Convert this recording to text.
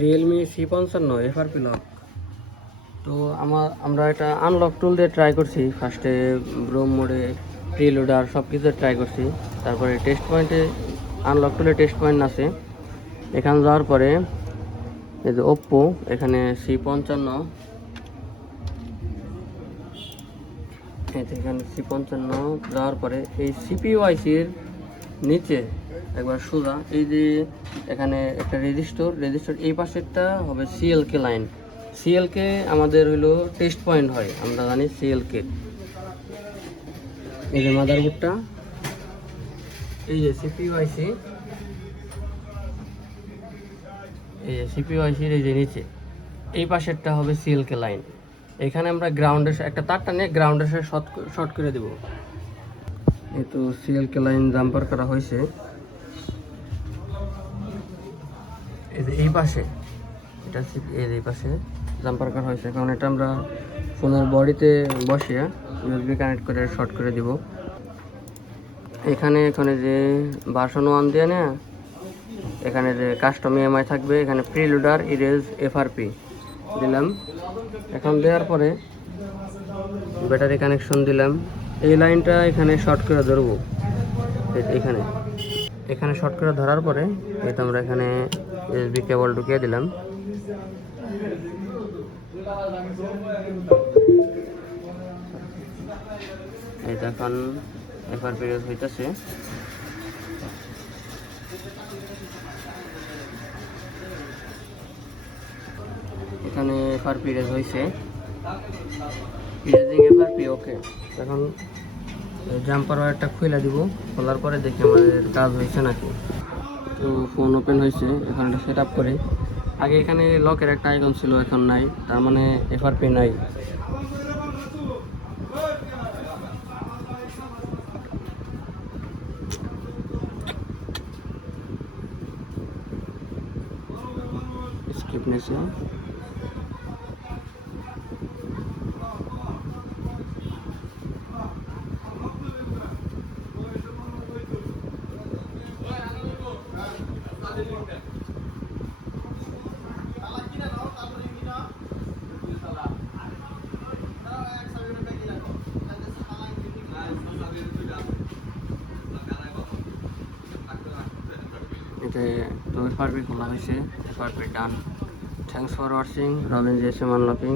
Realme C55 FRP lock. তো আমরা এটা আনলক টুল দিয়ে ট্রাই করছি। ফার্স্টে ব্রোম মোডে, প্রিলোডার সব কিছু ট্রাই করছি। তারপরে টেস্ট পয়েন্টে আনলক টুলে টেস্ট পয়েন্ট আছে। এখানে যাওয়ার পরে এই যে ওপ্পো, এখানে C55, এখানে C55 যাওয়ার পরে এই সিপিইউ আইসির নিচে একবার সোজা এই যে এখানে একটা রেজিস্টার এই পাশেরটা হবে সিএলকে লাইন। সিএলকে আমাদের হলো টেস্ট পয়েন্ট হয়, আমরা জানি সিএলকে। এই যে মাদারবোর্ডটা, এই যে সিপিইউ আইসি, এই যে সিপিইউ আইসির এই যে নিচে এই পাশেরটা হবে সিএলকে লাইন। এখানে আমরা গ্রাউন্ডের একটা তারটা নিয়ে গ্রাউন্ডের সাথে শর্ট করে দেব। এই তো সিএলকে লাইন জাম্পার করা হয়েছে। এই যে এই পাশে এটা এই পাশে জাম্পার করা হয়েছে, কারণ এটা আমরা ফোনের বডিতে বসিয়ে ইউএসবি কানেক্ট করে শর্ট করে দিব। এখানে যে ভার্সন 1 দিয়ে না, এখানে যে কাস্টম ইএমআই থাকবে, এখানে প্রিলোডার, ইরেজ, এফআরপি দিলাম। এখন দেওয়ার পরে ব্যাটারি কানেকশন দিলাম। এই লাইনটা এখানে শর্ট করে ধরবো। এখানে শর্ট করে ধরার পরে এই তো আমরা এখানে ইউএসবি কেবল ঢুকিয়ে দিলাম। এই তো এখন এফআরপি রেজ হইতেছে। এখানে এফআরপি রেজ হয়েছে, ইরেজিং এফআরপি ওকে। এখন জাম্পার ওয়্যারটা খুলে দিব, খোলার পরে দেখি আমাদের কাজ হয়েছে নাকি। তো ফোন ওপেন হয়েছে। এখন এটা সেট আপ করে, আগে এখানে লকের একটা আইকন ছিল, এখন নাই, তার মানে এফআরপি নাই। স্কিপ নেছে। এতে তো এফআরপি খোলা হয়েছে, FRP done. Thanks for watching Robin GSM unlocking.